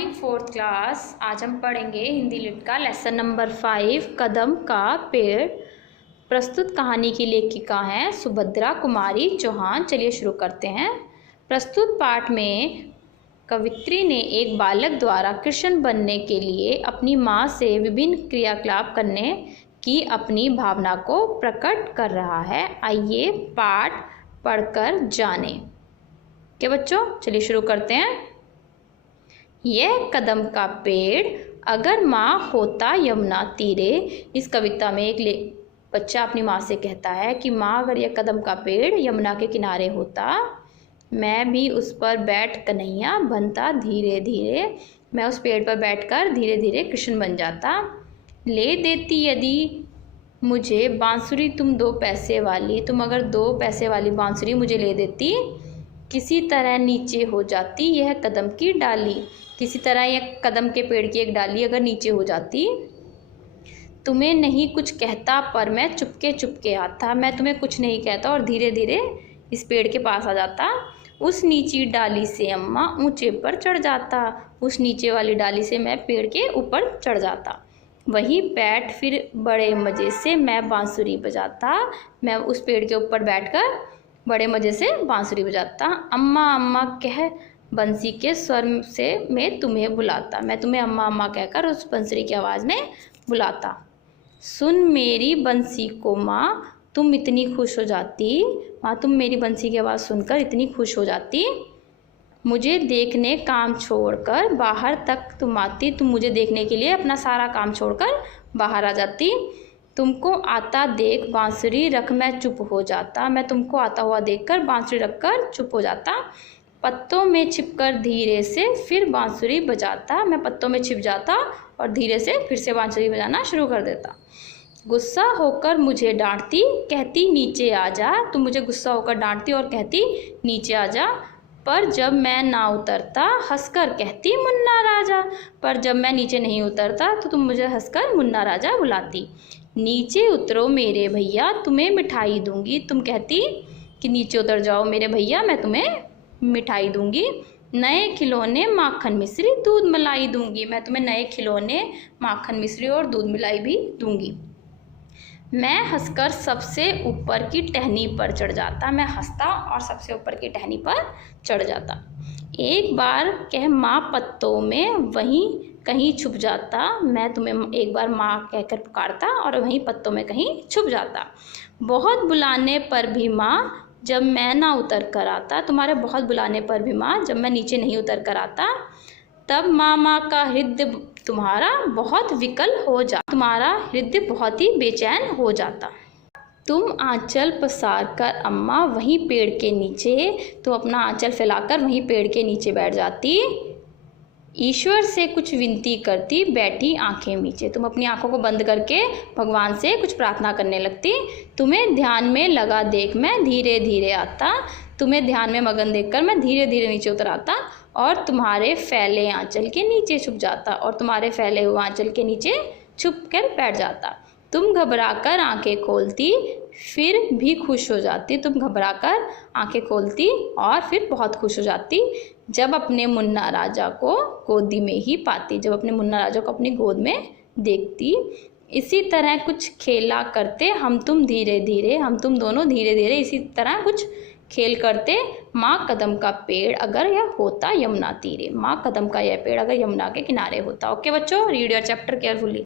Morning fourth class. आज हम पढ़ेंगे हिंदी लिट का लेसन नंबर 5 कदम का पेड़। प्रस्तुत कहानी की लेखिका हैं सुभद्रा कुमारी चौहान। चलिए शुरू करते हैं। प्रस्तुत पाठ में कवित्री ने एक बालक द्वारा कृष्ण बनने के लिए अपनी माँ से विभिन्न क्रियाकलाप करने की अपनी भावना को प्रकट कर रहा है। आइए पाठ पढ़कर जानें। क्या बच्चों, चलिए शुरू करते हैं। यह कदम का पेड़ अगर माँ होता यमुना तीरे। इस कविता में एक बच्चा अपनी माँ से कहता है कि माँ, अगर यह कदम का पेड़ यमुना के किनारे होता, मैं भी उस पर बैठ कन्हैया बनता धीरे धीरे। मैं उस पेड़ पर बैठकर धीरे धीरे कृष्ण बन जाता। ले देती यदि मुझे बांसुरी तुम 2 पैसे वाली। तुम अगर 2 पैसे वाली बांसुरी मुझे ले देती, किसी तरह नीचे हो जाती यह कदम की डाली। किसी तरह यह कदम के पेड़ की एक डाली अगर नीचे हो जाती। तुम्हें नहीं कुछ कहता पर मैं चुपके चुपके आता। मैं तुम्हें कुछ नहीं कहता और धीरे धीरे इस पेड़ के पास आ जाता। उस नीची डाली से अम्मा ऊंचे पर चढ़ जाता। उस नीचे वाली डाली से मैं पेड़ के ऊपर चढ़ जाता। वहीं बैठ फिर बड़े मज़े से मैं बांसुरी बजाता। मैं उस पेड़ के ऊपर बैठकर बड़े मज़े से बांसुरी बजाता। अम्मा अम्मा कह बंसी के स्वर से मैं तुम्हें बुलाता। मैं तुम्हें अम्मा अम्मा कहकर उस बंसुरी की आवाज़ में बुलाता। सुन मेरी बंसी को माँ तुम इतनी खुश हो जाती। माँ, तुम मेरी बंसी की आवाज़ सुनकर इतनी खुश हो जाती। मुझे देखने काम छोड़कर बाहर तक तुम आती। तुम मुझे देखने के लिए अपना सारा काम छोड़कर बाहर आ जाती। तुमको आता देख बांसुरी रख मैं चुप हो जाता। मैं तुमको आता हुआ देखकर बांसुरी रखकर चुप हो जाता। पत्तों में छिपकर धीरे से फिर बांसुरी बजाता। मैं पत्तों में छिप जाता और धीरे से फिर से बांसुरी बजाना शुरू कर देता। गुस्सा होकर मुझे डांटती, कहती नीचे आ जा। तुम मुझे गुस्सा होकर डांटती और कहती नीचे आ जा। पर जब मैं ना उतरता हंसकर कहती मुन्ना राजा। पर जब मैं नीचे नहीं उतरता तो तुम मुझे हंसकर मुन्ना राजा बुलाती। नीचे उतरो मेरे भैया तुम्हें मिठाई दूंगी। तुम कहती कि नीचे उतर जाओ मेरे भैया, मैं तुम्हें मिठाई दूंगी। नए खिलौने माखन मिश्री दूध मलाई दूंगी। मैं तुम्हें नए खिलौने माखन मिश्री और दूध मलाई भी दूंगी। मैं हंसकर सबसे ऊपर की टहनी पर चढ़ जाता। मैं हंसता और सबसे ऊपर की टहनी पर चढ़ जाता। एक बार कह माँ पत्तों में वहीं कहीं छुप जाता। मैं तुम्हें एक बार माँ कहकर पुकारता और वहीं पत्तों में कहीं छुप जाता। बहुत बुलाने पर भी माँ जब मैं ना उतर कर आता। तुम्हारे बहुत बुलाने पर भी माँ जब मैं नीचे नहीं उतर कर आता, तब मामा का हृदय तुम्हारा बहुत विकल हो जा। तुम्हारा हृदय बहुत ही बेचैन हो जाता। तुम आंचल पसार कर अम्मा वहीं पेड़ के नीचे, तुम अपना आंचल फैलाकर वहीं पेड़ के नीचे बैठ जाती। ईश्वर से कुछ विनती करती बैठी आंखें मीचे। तुम अपनी आंखों को बंद करके भगवान से कुछ प्रार्थना करने लगती। तुम्हें ध्यान में लगा देख मैं धीरे धीरे आता। तुम्हें ध्यान में मगन देखकर मैं धीरे धीरे नीचे उतर आता और तुम्हारे फैले आंचल के नीचे छुप जाता। और तुम्हारे फैले हुए आंचल के नीचे छुप कर बैठ जाता। तुम घबराकर आंखें खोलती फिर भी खुश हो जाती। तुम घबराकर आंखें खोलती और फिर बहुत खुश हो जाती जब अपने मुन्ना राजा को गोदी में ही पाती। जब अपने मुन्ना राजा को अपनी गोद में देखती। इसी तरह कुछ खेला करते हम तुम धीरे धीरे। हम तुम दोनों धीरे धीरे इसी तरह कुछ खेल करते। माँ कदम का पेड़ अगर यह होता यमुना तीरे। माँ कदम का यह पेड़ अगर यमुना के किनारे होता। ओके बच्चों, रीड योर चैप्टर केयरफुली।